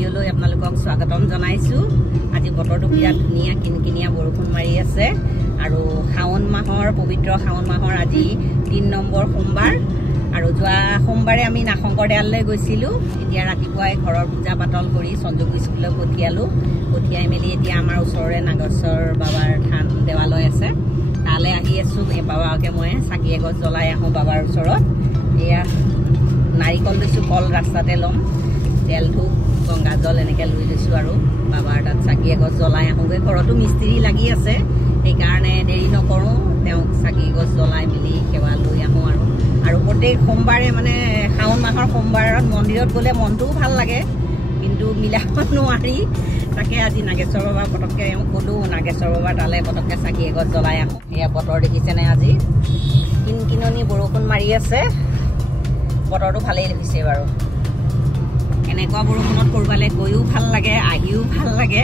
ভিডিঅ'লৈ আপোনালোকক স্বাগতম জনাইছো। আজি বতৰটো বিৰাট ধুনীয়া, কিনকিনিয়া বৰষুণ মাৰি আছে আৰু শাওন মাহৰ পবিত্ৰ শাওন মাহৰ আজি ৩ নম্বৰ সোমবাৰ আৰু যোৱা সোমবাৰে আমি নাশংকৰদেয়াললৈ গৈছিলোঁ। এতিয়া ৰাতিপুৱাই ঘৰৰ পূজা পাতল কৰি সঞ্জোগ স্কুললৈ পঠিয়াই মেলি এতিয়া আমাৰ ওচৰৰে নাগেশ্বৰ বাবাৰ থান দেৱালয় আছে, তালৈ আহি আছোঁ। বাবাকে মই চাকি এগছ জ্বলাই আহোঁ বাবাৰ ওচৰত। এয়া নাৰিকল লৈছোঁ, কল ৰাস্তাতে ল'ম, তেল ধূপ গংগা জল এনেকৈ লৈ লৈছোঁ আৰু বাবাৰ তাত চাকি এগছ জ্বলাই আহোঁগৈ। ঘৰতো মিস্ত্ৰী লাগি আছে, সেইকাৰণে দেৰি নকৰোঁ, তেওঁক চাকি এগছ জ্বলাই মেলি সেৱা লৈ আহোঁ আৰু প্ৰত্যেক সোমবাৰে মানে শাওন মাহৰ সোমবাৰত মন্দিৰত গ'লে মনটোও ভাল লাগে, কিন্তু মিলাব নোৱাৰি। তাকে আজি নাগেশ্বৰ বাবা পটককৈ ক'লোঁ, নাগেশ্বৰ বাবা তালৈ পটককৈ চাকি এগছ জ্বলাই আহোঁ। এয়া বতৰ দেখিছেনে, আজি কিনকিননি বৰষুণ মাৰি আছে, বতৰটো ভালেই হৈছে বাৰু। এনেকুৱা বৰষুণত ক'ৰবালৈ গৈও ভাল লাগে, আহিও ভাল লাগে।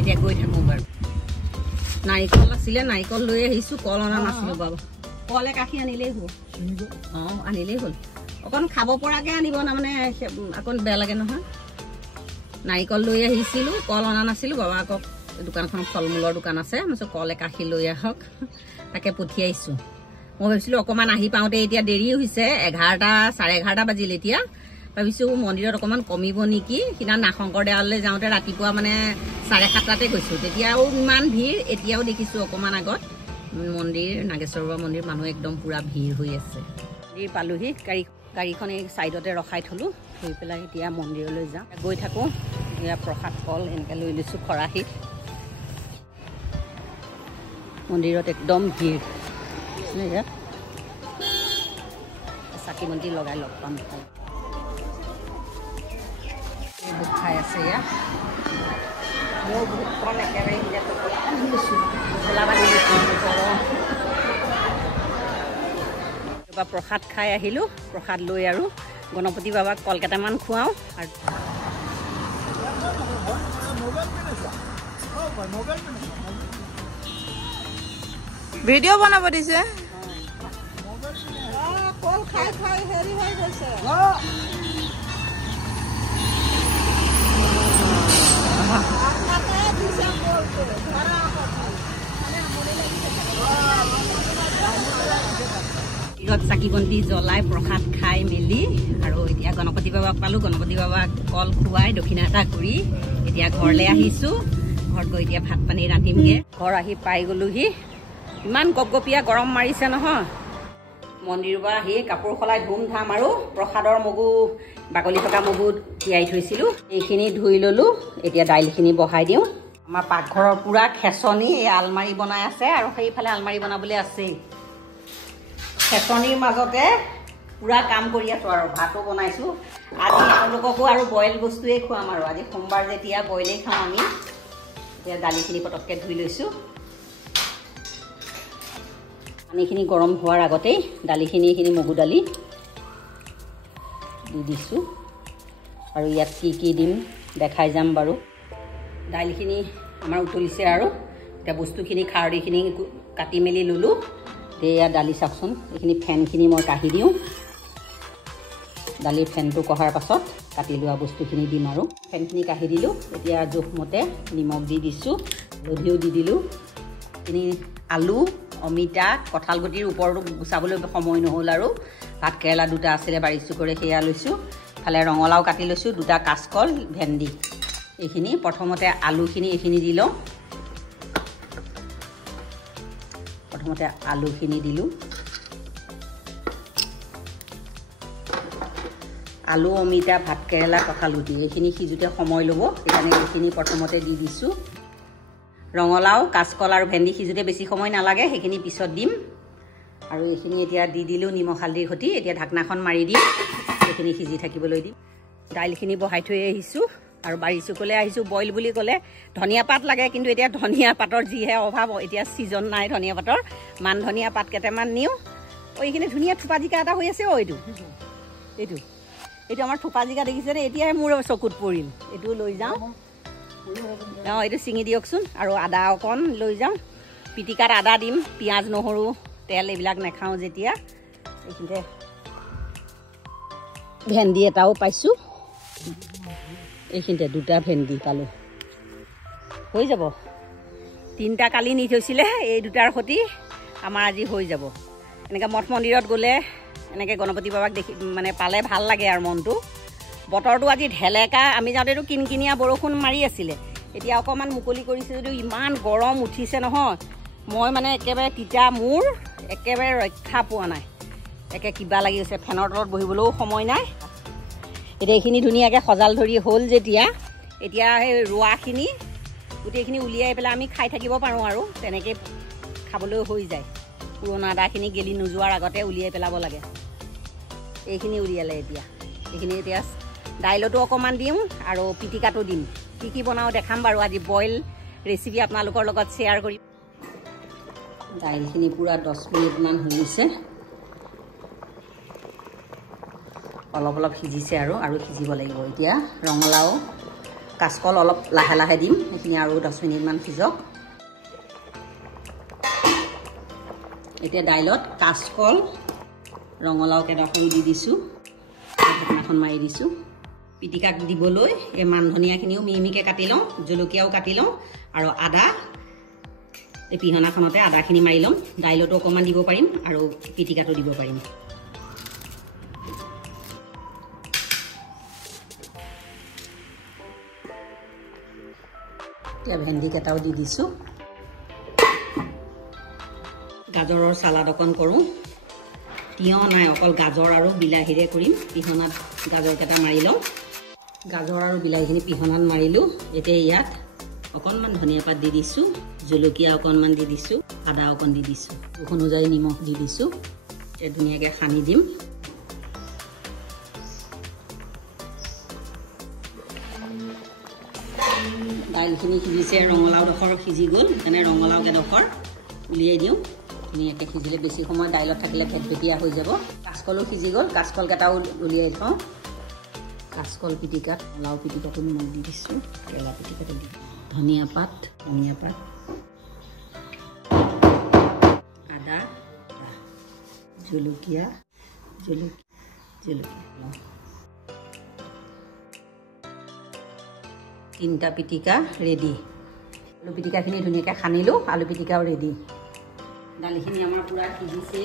এতিয়া গৈ থাকোঁ বাৰু। নাৰিকল আছিলে, নাৰিকল লৈ আহিছোঁ, কল অনা নাছিলোঁ বাৰু। কল কাঠি আনিলেই হ'ল। অঁ, আনিলেই হ'ল। অকণ খাব পৰাকৈ আনিব, তাৰমানে আকৌ বেয়া লাগে নহয়। নাৰিকল লৈ আহিছিলোঁ, কল অনা নাছিলোঁ। বাবা আকৌ দোকানখনত ফল মূলৰ দোকান আছে, মই কৈছোঁ কল একাশী লৈ আহক, তাকে পঠিয়াইছোঁ। মই ভাবিছিলোঁ অকণমান আহি পাওঁতে এতিয়া দেৰি হৈছে, 11টা চাৰে 11টা বাজিল। এতিয়া ভাবিছোঁ মন্দিৰত অকণমান কমিব নেকি। সিদিনা নাশংকৰদেয়াললৈ যাওঁতে ৰাতিপুৱা মানে 7:30টাতে গৈছোঁ, তেতিয়াও ইমান ভিৰ। এতিয়াও দেখিছোঁ অকণমান আগত মন্দিৰ, নাগেশ্বৰ বাবা মন্দিৰ, মানুহ একদম পূৰা ভিৰ হৈ আছে। মন্দিৰ পালোহি, গাড়ীখন এই ছাইডতে ৰখাই থ'লোঁ, থৈ পেলাই এতিয়া মন্দিৰলৈ যাওঁ। গৈ থাকোঁ। এয়া প্ৰসাদ কল এনেকৈ লৈ লৈছোঁ খৰাহীত। মন্দিৰত একদম ভিৰ, চাকি বন্তি লগাই লগ পাম। বুট খাই আছে এয়া, মোৰ বুটখন একেবাৰে প্ৰসাদ খাই আহিলোঁ। প্ৰসাদ লৈ আৰু গণপতি বাবাক কল কেইটামান খুৱাওঁ আৰু ভিডিঅ' বনাব দিছে। কল খাই খাই হেৰি হৈ গৈছে। চাকি বন্তি জ্বলাই প্ৰসাদ খাই মেলি আৰু এতিয়া গণপতি বাবাক পালোঁ। গণপতি বাবাক কল খুৱাই দক্ষিণা এটা কৰি এতিয়া ঘৰলৈ আহিছোঁ। ঘৰত গৈ এতিয়া ভাত পানী ৰান্ধিমগৈ। ঘৰ আহি পাই গ'লোহি। ইমান গপগপীয়া গৰম মাৰিছে নহয়। মন্দিৰৰ পৰা আহি কাপোৰ সলাই ধুম ধাম আৰু প্ৰসাদৰ মগু, বাকলি থকা মগু তিয়াই থৈছিলোঁ, এইখিনি ধুই ল'লোঁ। এতিয়া দাইলখিনি বহাই দিওঁ। আমাৰ পাকঘৰৰ পূৰা খেচনি, এই আলমাৰি বনাই আছে আৰু সেইফালে আলমাৰি বনাবলৈ আছেই। খেচনিৰ মাজতে পূৰা কাম কৰি আছোঁ আৰু ভাতো বনাইছোঁ। আজি তেওঁলোককো আৰু বইল বস্তুৱেই খুৱাম আৰু আজি সোমবাৰ যেতিয়া বইলেই খাওঁ আমি। এতিয়া দালিখিনি পটককৈ ধুই লৈছোঁ। পানীখিনি গৰম হোৱাৰ আগতেই দালিখিনি, এইখিনি মগু দালি দি দিছোঁ আৰু ইয়াত কি কি দিম দেখাই যাম বাৰু। দাইলখিনি আমাৰ উতলিছে আৰু এতিয়া বস্তুখিনি খাৰদিখিনি কাটি মেলি ল'লোঁ। এয়া দালি চাওকচোন, এইখিনি ফেনখিনি মই কাঢ়ি দিওঁ। দালিৰ ফেনটো কঢ়াৰ পাছত কাটি লোৱা বস্তুখিনি দিম আৰু ফেনখিনি কাঢ়ি দিলোঁ। এতিয়া জোখমতে নিমখ দি দিছোঁ, হালধিও দি দিলোঁ। এইখিনি আলু, অমিতা, কঁঠাল গুটিৰ ওপৰতো গুচাবলৈ সময় নহ'ল আৰু ভাত কেৰেলা 2টা আছিলে বাৰী চুকৰে, সেয়া লৈছোঁ। ইফালে ৰঙালাও কাটি লৈছোঁ, 2টা কাচকল, ভেন্দি। এইখিনি প্ৰথমতে আলুখিনি এইখিনি দি লওঁ। প্ৰথমতে আলুখিনি দিলোঁ। আলু, অমিতা, ভাত কেৰেলা, কঁঠাল গুটি এইখিনি সিজোতে সময় ল'ব, সেইকাৰণে এইখিনি প্ৰথমতে দি দিছোঁ। ৰঙালাও, কাচকল আৰু ভেন্দি সিজোতে বেছি সময় নালাগে, সেইখিনি পিছত দিম। আৰু এইখিনি এতিয়া দি দিলোঁ নিমখ হালধিৰ সৈতে। এতিয়া ঢাকনাখন মাৰি দিম, এইখিনি সিজি থাকিবলৈ দিম। দাইলখিনি বহাই থৈ আহিছোঁ আৰু বাৰী চুকলৈ আহিছোঁ। বইল বুলি ক'লে ধনিয়া পাত লাগে, কিন্তু এতিয়া ধনিয়া পাতৰ যিহে অভাৱ, এতিয়া ছিজন নাই ধনিয়া পাতৰ। মান ধনিয়া পাত কেইটামান নিওঁ। এইখিনি ধুনীয়া থোপা জিকা এটা হৈ আছে। এইটো আমাৰ থোপা জিকা দেখিছেনে? এতিয়াহে মোৰ চকুত পৰিল। এইটো লৈ যাওঁ। অঁ, এইটো ছিঙি দিয়কচোন আৰু আদা অকণ লৈ যাওঁ। পিটিকাত আদা দিম, পিঁয়াজ, নহৰু, তেল এইবিলাক নাখাওঁ যেতিয়া। এইখিনিতে ভেন্দি এটাও পাইছোঁ, এইখিনিতে 2টা ভেন্দি পালোঁ হৈ যাব 3টা কালি নি থৈছিলে এই 2টাৰ সতি আমাৰ আজি হৈ যাব এনেকৈ মঠ মন্দিৰত গ'লে এনেকৈ গণপতি বাবাক দেখি মানে পালে ভাল লাগে আৰু মনটো বতৰটো আজি ঢেলেকা আমি যাওঁতেতো কিনকিনীয়া বৰষুণ মাৰি আছিলে এতিয়া অকণমান মুকলি কৰিছে যদিও ইমান গৰম উঠিছে নহয় মই মানে একেবাৰে তিতা মোৰ একেবাৰে ৰক্ষা পোৱা নাই একে কিবা লাগি গৈছে ফেনৰ তলত বহিবলৈও সময় নাই এতিয়া এইখিনি ধুনীয়াকৈ সজাল ধৰি হ'ল যেতিয়া এতিয়া সেই ৰোৱাখিনি গোটেইখিনি উলিয়াই পেলাই আমি খাই থাকিব পাৰোঁ আৰু তেনেকৈ খাবলৈ হৈ যায় পুৰণা আদাখিনি গেলি নোযোৱাৰ আগতে উলিয়াই পেলাব লাগে এইখিনি উলিয়ালে এতিয়া এইখিনি এতিয়া দাইলতো অকণমান দিম আৰু পিটিকাটো দিম কি বনাওঁ দেখাম বাৰু আজি বইল ৰেচিপি আপোনালোকৰ লগত শ্বেয়াৰ কৰিম দাইলখিনি পূৰা 10 মিনিটমান হৈ গৈছে অলপ অলপ সিজিছে আৰু সিজিব লাগিব এতিয়া ৰঙালাও কাচকল অলপ লাহে লাহে দিম এইখিনি আৰু 10 মিনিটমান সিজক এতিয়া দাইলত কাচকল ৰঙালাও কেইডালমান দি দিছোঁ ঢাকনাখন মাৰি দিছোঁ পিটিকাক দিবলৈ এই মান ধনিয়াখিনিও মিহিমিহিকৈ কাটি লওঁ জলকীয়াও কাটি লওঁ আৰু আদা এই পিহনাখনতে আদাখিনি মাৰি লওঁ দাইলতো অকণমান দিব পাৰিম আৰু পিটিকাটো দিব পাৰিম এতিয়া ভেন্দি কেইটাও দি দিছোঁ গাজৰৰ চালাড অকণ কৰোঁ তিয়ঁহ নাই অকল গাজৰ আৰু বিলাহীৰে কৰিম পিহনাত গাজৰকেইটা মাৰি লওঁ গাজৰ আৰু বিলাহীখিনি পিহনাত মাৰিলোঁ এতিয়া ইয়াত অকণমান ধনিয়া পাত দি দিছোঁ জলকীয়া অকণমান দি দিছোঁ আদা অকণ দি দিছোঁ অনুযায়ী নিমখ দি দিছোঁ এতিয়া ধুনীয়াকৈ সানি দিম দাইলখিনি সিজিছে ৰঙালাওডোখৰ সিজি গ'ল মানে ৰঙালাও কেইডোখৰ উলিয়াই দিওঁ ধুনীয়াকৈ সিজিলে বেছি সময় দাইলত থাকিলে ভেটভেটীয়া হৈ যাব কাচকলো সিজি গ'ল কাচকলকেইটাও উলিয়াই থওঁ কাচকল পিটিকাত লাও পিটিকাটো মই দি দিছোঁ কেৰেলা পিটিকাটো দি ধনিয়া পাত আদা জলকীয়া 3টা পিটিকা ৰেডি আলু পিটিকাখিনি ধুনীয়াকৈ সানিলোঁ আলু পিটিকাও ৰেডি দালিখিনি আমাৰ পূৰা সিজিছে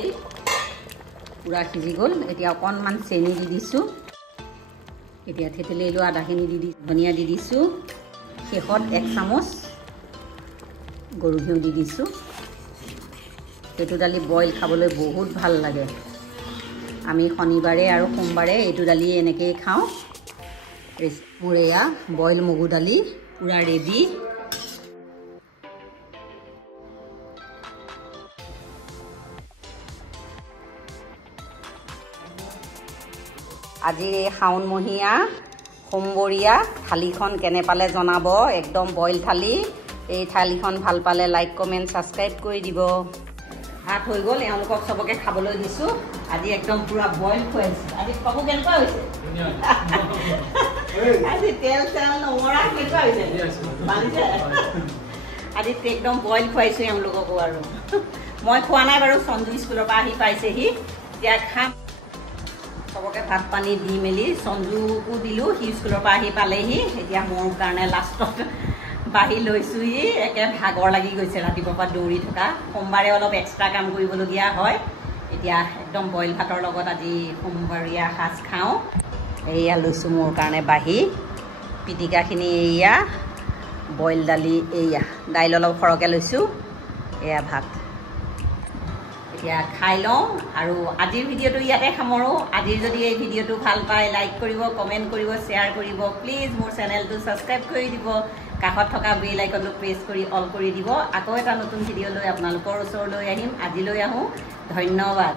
পূৰা সিজি গ'ল এতিয়া অকণমান চেনি দি দিছোঁ এতিয়া থেতেলিলোঁ আদাখিনি দি ধনিয়া দি দিছোঁ শেষত 1 চামুচ গৰু ঘিউ দি দিছোঁ এইটো দালি বইল খাবলৈ বহুত ভাল লাগে আমি শনিবাৰে আৰু সোমবাৰে এইটো দালি এনেকৈয়ে খাওঁ মোৰ এয়া বইল মগু দালি পূৰা ৰেডি আজিৰ এই শাওণমহীয়া সোমবৰীয়া থালিখন কেনে পালে জনাব একদম বইল থালি এই থালিখন ভাল পালে লাইক কমেণ্ট ছাবস্ক্ৰাইব কৰি দিব ভাত হৈ গ'ল এওঁলোকক চবকে খাবলৈ দিছোঁ আজি একদম পূৰা বইল খুৱাইছোঁ আজি কাপোৰ কেনেকুৱা হৈছে আজি তেল চেল নমৰা কেনেকুৱা হৈছে বান্ধিছে আজি একদম বইল খুৱাইছোঁ এওঁলোককো আৰু মই খোৱা নাই বাৰু সঞ্জু স্কুলৰ পৰা আহি পাইছেহি এতিয়া খাম চবকে ভাত পানী দি মেলি সঞ্জুকো দিলোঁ সি স্কুলৰ পৰা আহি পালেহি এতিয়া মোৰ কাৰণে লাষ্টত বাঢ়ি লৈছোঁহি একে ভাগৰ লাগি গৈছে ৰাতিপুৱাৰ পৰা দৌৰি থকা সোমবাৰে অলপ এক্সট্ৰা কাম কৰিবলগীয়া হয় এতিয়া একদম বইল ভাতৰ লগত আজি সোমবাৰীয়া সাজ খাওঁ এয়া লৈছোঁ মোৰ কাৰণে বাঢ়ি পিটিকাখিনি এয়া বইল দালি এয়া দাইল অলপ সৰহকৈ লৈছোঁ এয়া ভাত এতিয়া খাই লওঁ আৰু আজিৰ ভিডিঅ'টো ইয়াতে সামৰোঁ আজিৰ যদি এই ভিডিঅ'টো ভাল পায় লাইক কৰিব কমেণ্ট কৰিব শ্বেয়াৰ কৰিব প্লিজ মোৰ চেনেলটো ছাবস্ক্ৰাইব কৰি দিব কাষত থকা বেল আইকনটো প্ৰেছ কৰি অল কৰি দিব আকৌ এটা নতুন ভিডিঅ' লৈ আপোনালোকৰ ওচৰলৈ আহিম আজিলৈ আহোঁ ধন্যবাদ